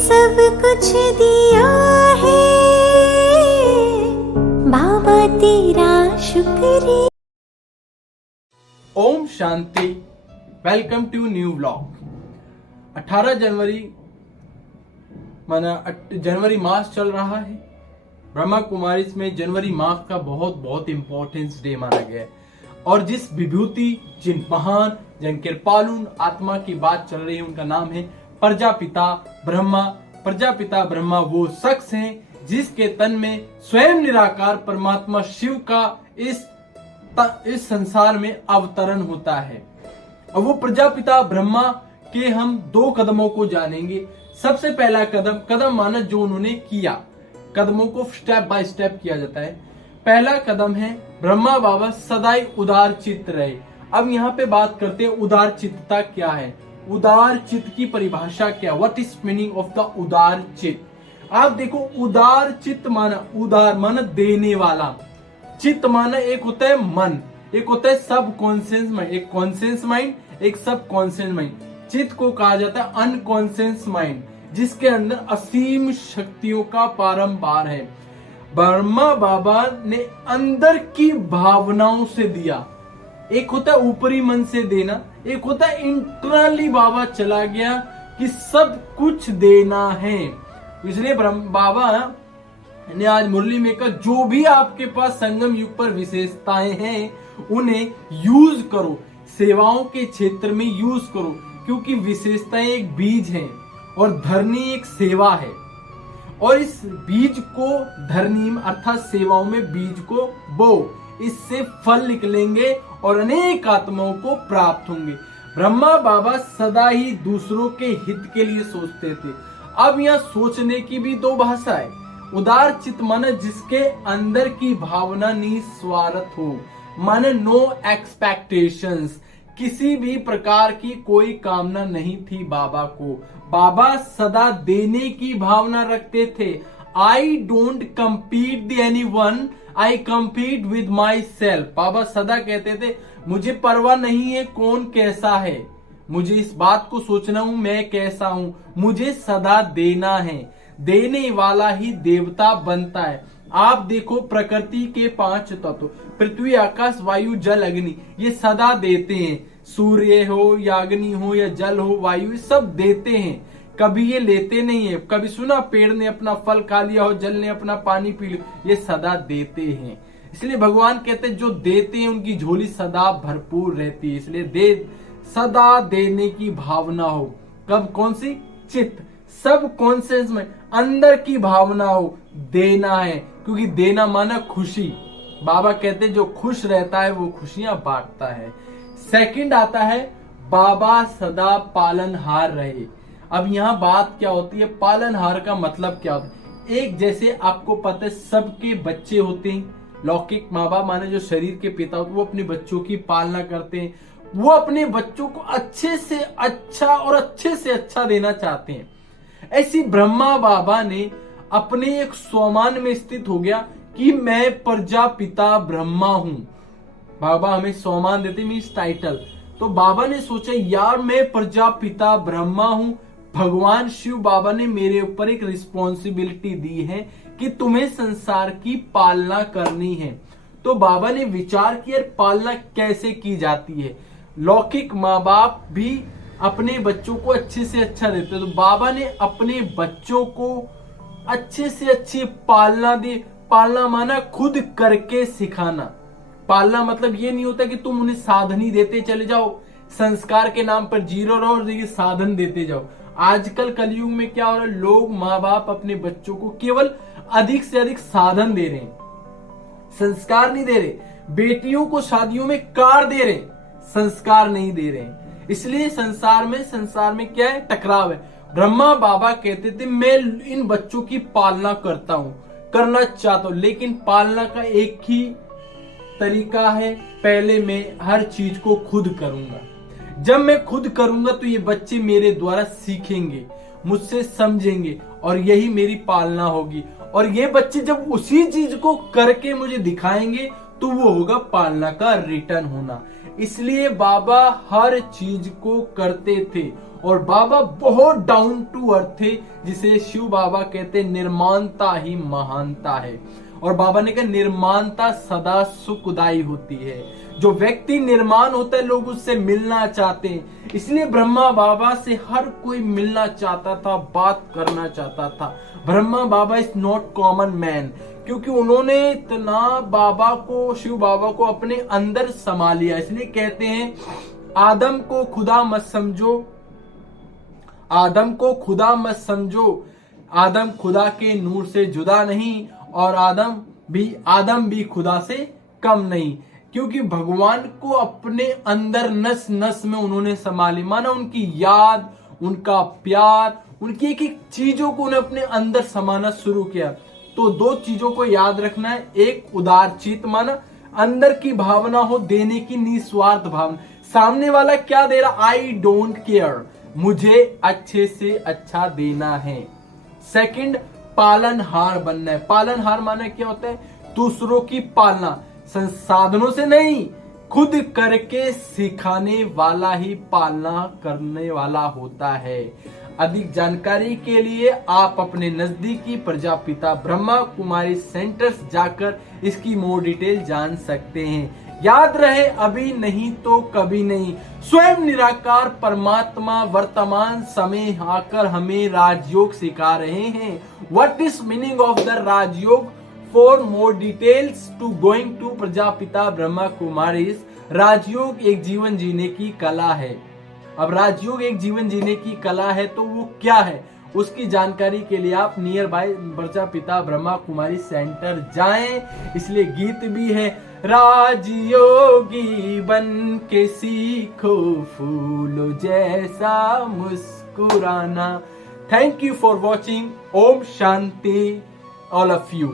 सब कुछ दिया है बाबा तेरा शुक्रिया। ओम शांति। Welcome to new vlog. 18 जनवरी जनवरी मास चल रहा है। ब्रह्मा कुमारी में जनवरी मास का बहुत इंपॉर्टेंस डे माना गया है। और जिस विभूति, जिन महान, जिन कृपालु आत्मा की बात चल रही है, उनका नाम है प्रजापिता ब्रह्मा। प्रजापिता ब्रह्मा वो शख्स हैं जिसके तन में स्वयं निराकार परमात्मा शिव का इस संसार में अवतरण होता है। और वो प्रजापिता ब्रह्मा के हम 2 कदमों को जानेंगे। सबसे पहला कदम माना जो उन्होंने किया। कदमों को स्टेप बाय स्टेप किया जाता है। पहला कदम है ब्रह्मा बाबा सदाई उदार चित्त रहे। अब यहाँ पे बात करते हैं उदार चित्तता क्या है, उदार चित्त की परिभाषा क्या, what is meaning of the उदार चित्त। आप देखो, उदार चित्त माना, उदार माना देने वाला, चित्त माना एक होता है मन, एक होता है सब कॉन्शियस माइंड, एक कॉन्शियस माइंड, एक सब कॉन्शियस माइंड। चित्त को कहा जाता है अनकॉन्शियस माइंड, जिसके अंदर असीम शक्तियों का पारंपार है। ब्रह्मा बाबा ने अंदर की भावनाओं से दिया। एक होता है ऊपरी मन से देना, एक होता है इंटरनली बाबा चला गया कि सब कुछ देना है। इसलिए बाबा ने आज मुरली में कहा, जो भी आपके पास संगम युग पर विशेषताएं हैं उन्हें यूज करो, सेवाओं के क्षेत्र में यूज करो, क्योंकि विशेषताएं एक बीज है और धरनी एक सेवा है। और इस बीज को धरनी अर्थात सेवाओं में बीज को बो, इससे फल निकलेंगे और अनेक आत्माओं को प्राप्त होंगे। ब्रह्मा बाबा सदा ही दूसरों के हित के लिए सोचते थे। अब यहाँ सोचने की भी 2 भाषा है। उदार चित्त माने जिसके अंदर की भावना निस्वार्थ हो, माने नो एक्सपेक्टेशंस, किसी भी प्रकार की कोई कामना नहीं थी बाबा को। बाबा सदा देने की भावना रखते थे। I don't compete the anyone, I compete with myself. बाबा सदा कहते थे, मुझे परवाह नहीं है कौन कैसा है, मुझे इस बात को सोचना हूं मैं कैसा हूं, मुझे सदा देना है। देने वाला ही देवता बनता है। आप देखो, प्रकृति के 5 तत्व पृथ्वी, आकाश, वायु, जल, अग्नि, ये सदा देते हैं। सूर्य हो या अग्नि हो या जल हो, वायु, सब देते हैं, कभी ये लेते नहीं है। कभी सुना पेड़ ने अपना फल खा लिया हो, जल ने अपना पानी पी लिया, ये सदा देते हैं। इसलिए भगवान कहते हैं जो देते हैं उनकी झोली सदा भरपूर रहती है। इसलिए सदा देने की भावना हो। कब? कौन सी? चित्त, सब कॉन्शियस में अंदर की भावना हो, देना है, क्योंकि देना माना खुशी। बाबा कहते हैं जो खुश रहता है वो खुशियां बांटता है। सेकंड आता है बाबा सदा पालनहार रहे। अब यहाँ बात क्या होती है, पालनहार का मतलब क्या होता है। एक जैसे आपको पता है सबके बच्चे होते हैं, लौकिक माँ बाप माने जो शरीर के पिता होते हैं, वो अपने बच्चों की पालना करते हैं। वो अपने बच्चों को अच्छे से अच्छा और अच्छे से अच्छा देना चाहते हैं। ऐसी ब्रह्मा बाबा ने अपने एक स्वमान में स्थित हो गया कि मैं प्रजापिता ब्रह्मा हूं। बाबा हमें स्वमान देते, मीन्स टाइटल। तो बाबा ने सोचा, यार मैं प्रजापिता ब्रह्मा हूं, भगवान शिव बाबा ने मेरे ऊपर एक रिस्पॉन्सिबिलिटी दी है कि तुम्हें संसार की पालना करनी है। तो बाबा ने विचार किया पालना कैसे की जाती है। लौकिक माँ बाप भी अपने बच्चों को अच्छे से अच्छा देते, तो बाबा ने अपने बच्चों को अच्छे से अच्छी पालना दी। पालना माना खुद करके सिखाना। पालना मतलब ये नहीं होता कि तुम उन्हें साधन ही देते चले जाओ, संस्कार के नाम पर जीरो रहो और देखिए साधन देते जाओ। आजकल कलयुग में क्या हो रहा है, लोग माँ बाप अपने बच्चों को केवल अधिक से अधिक साधन दे रहे हैं, संस्कार नहीं दे रहे। बेटियों को शादियों में कार दे रहे हैं, संस्कार नहीं दे रहे हैं। इसलिए संसार में क्या है, टकराव है। ब्रह्मा बाबा कहते थे मैं इन बच्चों की पालना करता हूं, करना चाहता हूं, लेकिन पालना का एक ही तरीका है, पहले मैं हर चीज को खुद करूंगा। जब मैं खुद करूंगा तो ये बच्चे मेरे द्वारा सीखेंगे, मुझसे समझेंगे और यही मेरी पालना होगी। और ये बच्चे जब उसी चीज को करके मुझे दिखाएंगे तो वो होगा पालना का रिटर्न होना। इसलिए बाबा हर चीज को करते थे और बाबा बहुत डाउन टू अर्थ थे, जिसे शिव बाबा कहते निर्माणता ही महानता है। और बाबा ने कहा निर्माणता सदा सुखदायी होती है। जो व्यक्ति निर्माण होता है लोग उससे मिलना चाहते हैं, इसलिए ब्रह्मा बाबा से हर कोई मिलना चाहता था, बात करना चाहता था। ब्रह्मा बाबा इज नॉट कॉमन मैन, क्योंकि उन्होंने इतना बाबा को, शिव बाबा को अपने अंदर समा लिया। इसलिए कहते हैं आदम को खुदा मत समझो, आदम को खुदा मत समझो, आदम खुदा के नूर से जुदा नहीं, और आदम भी खुदा से कम नहीं, क्योंकि भगवान को अपने अंदर नस नस में उन्होंने संभाली। माना उनकी याद, उनका प्यार, उनकी एक एक चीजों को उन्हें अपने अंदर समाना शुरू किया। तो दो चीजों को याद रखना है, एक उदार चित, माना अंदर की भावना हो, देने की निस्वार्थ भावना। सामने वाला क्या दे रहा, आई डोंट केयर, मुझे अच्छे से अच्छा देना है। सेकंड, पालनहार बनना है। पालनहार माना क्या होता है, दूसरों की पालना, संसाधनों से नहीं, खुद करके सिखाने वाला ही पालना करने वाला होता है। अधिक जानकारी के लिए आप अपने नजदीकी प्रजापिता ब्रह्मा कुमारी सेंटर्स जाकर इसकी मोर डिटेल जान सकते हैं। याद रहे, अभी नहीं तो कभी नहीं, स्वयं निराकार परमात्मा वर्तमान समय आकर हमें राजयोग सिखा रहे हैं। What is meaning of the Rajyoga? For more details to going to Prajapita Brahma Kumaris. Rajyoga एक जीवन जीने की कला है। अब राजयोग एक जीवन जीने की कला है तो वो क्या है, उसकी जानकारी के लिए आप near by Prajapita Brahma Kumari centre जाएं। इसलिए गीत भी है, राजयोगी बन के सीखो फूलों जैसा मुस्कुराना। Thank you for watching. ओम शांति ऑल ऑफ यू।